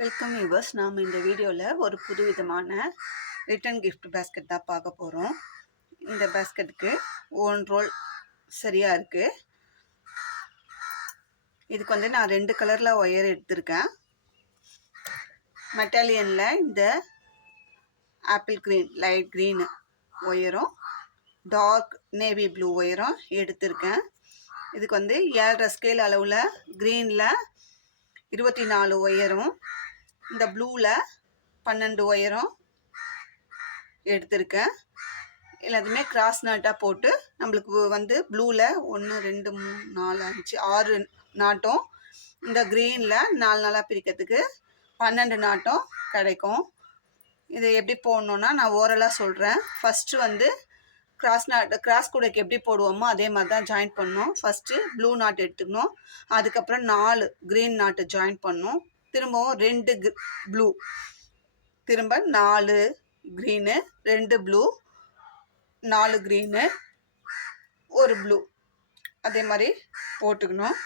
Welcome viewers. நாம் இந்த வீடியோவில் ஒரு புது விதமான ரிட்டன் கிஃப்ட் பேஸ்கெட் தான் பார்க்க போகிறோம். இந்த பேஸ்கெட்டுக்கு 1 ரோல் சரியாக இருக்குது. இதுக்கு வந்து நான் 2 கலரில் ஒயர் எடுத்திருக்கேன். மெட்டாலியனில் இந்த ஆப்பிள் க்ரீன், லைட் க்ரீன் ஒயரும் டார்க் நேவி ப்ளூ ஒயரும் எடுத்திருக்கேன். இதுக்கு வந்து 7.5 ஸ்கேல் அளவில் க்ரீனில் 24 ஒயரும், இந்த ப்ளூவில் 12 ஒயரும் எடுத்திருக்கேன். எல்லாத்தையுமே கிராஸ் நாட்டாக போட்டு நம்மளுக்கு வந்து ப்ளூவில் 1 2 3 4 5 6 நாட்டும், இந்த க்ரீனில் 4 நாளாக பிரிக்கிறதுக்கு 12 நாட்டும் கிடைக்கும். இது எப்படி போடணுன்னா நான் ஓரலாக சொல்கிறேன். ஃபஸ்ட்டு வந்து கிராஸ் கூடைக்கு எப்படி போடுவோமோ அதே மாதிரி தான் ஜாயின் பண்ணணும். ஃபஸ்ட்டு ப்ளூ நாட் எடுத்துக்கணும், அதுக்கப்புறம் 4 க்ரீன் நாட்டு ஜாயின் பண்ணணும், திரும்பவும் 2 ப்ளூ, திரும்ப 4 க்ரீனு, 2 ப்ளூ, 4 க்ரீனு, 1 ப்ளூ, அதே மாதிரி போட்டுக்கணும்.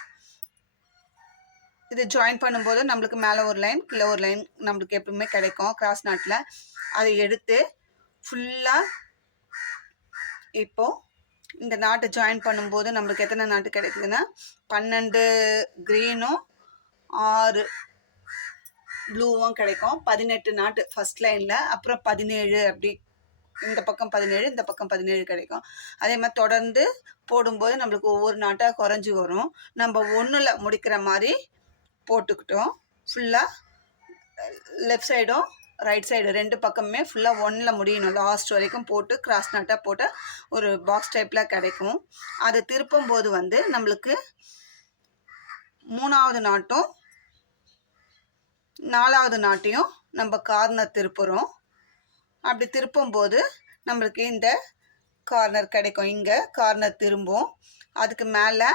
இது ஜாயின் பண்ணும்போது நம்மளுக்கு மேலே ஒரு லைன் கீழே ஒரு லைன் நம்மளுக்கு எப்பவுமே கிடைக்கும் கிராஸ் நாட்டில். அதை எடுத்து ஃபுல்லாக இப்போது இந்த நாட்டு ஜாயின் பண்ணும்போது நம்மளுக்கு எத்தனை நாட்டு கிடைக்குதுன்னா 12 க்ரீனும் 6 ப்ளூவும் கிடைக்கும். 18 நாட்டு ஃபஸ்ட் லைனில், அப்புறம் 17, அப்படி இந்த பக்கம் 17 இந்த பக்கம் 17 கிடைக்கும். அதே மாதிரி தொடர்ந்து போடும்போது நம்மளுக்கு ஒவ்வொரு நாட்டாக குறைஞ்சி வரும். நம்ம 1ல் முடிக்கிற மாதிரி போட்டுக்கிட்டோம். ஃபுல்லாக லெஃப்ட் சைடும் ரைட் சைடு 2 பக்கமே ஃபுல்லாக 1ல் முடியணும். லாஸ்ட் வரைக்கும் போட்டு கிராஸ் நாட்டாக போட்டு ஒரு பாக்ஸ் டைப்பில் கிடைக்கும். அதை திருப்பும் போது வந்து நம்மளுக்கு 3வது நாட்டும் 4வது நாட்டையும் நம்ம கார்னர் திருப்புறோம். அப்படி திருப்பும்போது நம்மளுக்கு இந்த கார்னர் கிடைக்கும். இங்கே கார்னர் திரும்பும். அதுக்கு மேலே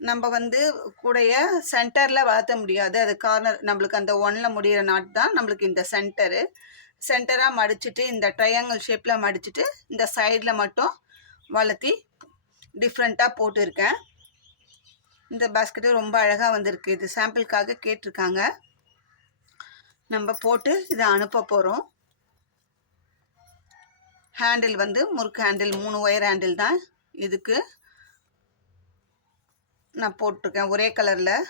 நம்ம வந்து கூடைய சென்டரில் வளர்த்த முடியாது. அது கார்னர் நம்மளுக்கு அந்த 1ல் முடிகிற நாட் தான் நம்மளுக்கு இந்த சென்டராக மடிச்சுட்டு இந்த ட்ரையாங்கிள் ஷேப்பில் மடிச்சுட்டு இந்த சைடில் மட்டும் வளர்த்தி டிஃப்ரெண்ட்டாக போட்டிருக்கேன். இந்த பேஸ்கெட்டு ரொம்ப அழகாக வந்திருக்கு. இது சாம்பிளுக்காக கேட்டிருக்காங்க. நம்ம போட்டு இதை அனுப்ப போகிறோம். ஹேண்டில் வந்து முறுக்கு ஹேண்டில், 3 ஒயர் ஹேண்டில் தான் இதுக்கு நான் போட்டிருக்கேன். ஒரே கலரில்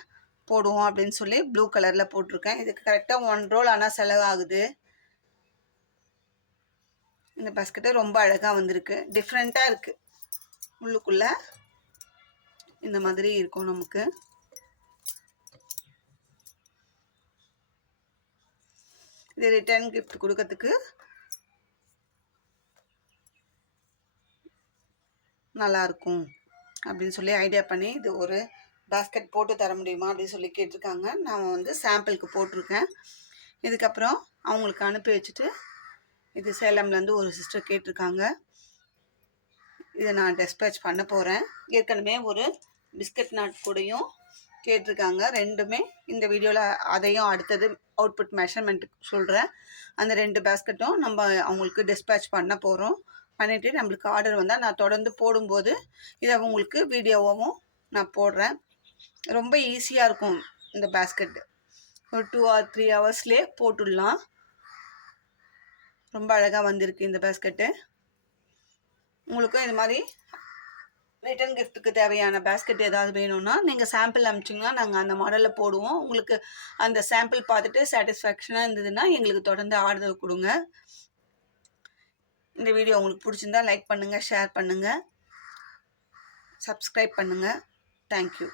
போடுவோம் அப்படின்னு சொல்லி ப்ளூ கலரில் போட்டிருக்கேன். இதுக்கு கரெக்டாக 1 ரோல் ஆனால் செலவாகுது. இந்த பேஸ்கெட்டு ரொம்ப அழகாக வந்திருக்கு. டிஃப்ரெண்ட்டாக இருக்குது. உள்ளுக்குள்ளே இந்த மாதிரி இருக்கும். நமக்கு இது ரிட்டர்ன் கிஃப்ட் கொடுக்கறதுக்கு நல்லாயிருக்கும் அப்படின்னு சொல்லி ஐடியா பண்ணி இது ஒரு பேஸ்கெட் போட்டு தர முடியுமா அப்படின்னு சொல்லி கேட்டிருக்காங்க. நான் வந்து சாம்பிளுக்கு போட்டிருக்கேன். இதுக்கப்புறம் அவங்களுக்கு அனுப்பி வச்சுட்டு இது சேலம்லேருந்து ஒரு சிஸ்டர் கேட்டிருக்காங்க. இதை நான் டிஸ்பேச் பண்ண போகிறேன். ஏற்கனவே ஒரு பிஸ்கட் நாட் கூடயும் கேட்டிருக்காங்க. ரெண்டுமே இந்த வீடியோவில் அதையும் அடுத்தது அவுட்புட் மெஷர்மெண்ட் சொல்கிறேன். அந்த 2 பேஸ்கெட்டும் நம்ம அவங்களுக்கு டிஸ்பேச் பண்ண போகிறோம். பண்ணிவிட்டு நம்மளுக்கு ஆர்டர் வந்தால் நான் தொடர்ந்து போடும்போது இதை உங்களுக்கு வீடியோவும் நான் போடுறேன். ரொம்ப ஈஸியாக இருக்கும் இந்த பேஸ்கெட்டு. ஒரு 2 or 3 ஹவர்ஸ்லேயே போட்டுடலாம். ரொம்ப அழகாக வந்திருக்கு இந்த பேஸ்கெட்டு. உங்களுக்கும் இது மாதிரி ரிட்டன் கிஃப்ட்டுக்கு தேவையான பேஸ்கெட் ஏதாவது வேணும்னா நீங்கள் சாம்பிள் அனுப்பிச்சிங்கன்னா நாங்கள் அந்த மாடலில் போடுவோம். உங்களுக்கு அந்த சாம்பிள் பார்த்துட்டு சாட்டிஸ்ஃபேக்ஷனாக இருந்ததுன்னா எங்களுக்கு தொடர்ந்து ஆர்டர் கொடுங்க. இந்த வீடியோ உங்களுக்கு பிடிச்சிருந்தா லைக் பண்ணுங்கள், ஷேர் பண்ணுங்கள், சப்ஸ்கிரைப் பண்ணுங்கள். தேங்க்யூ.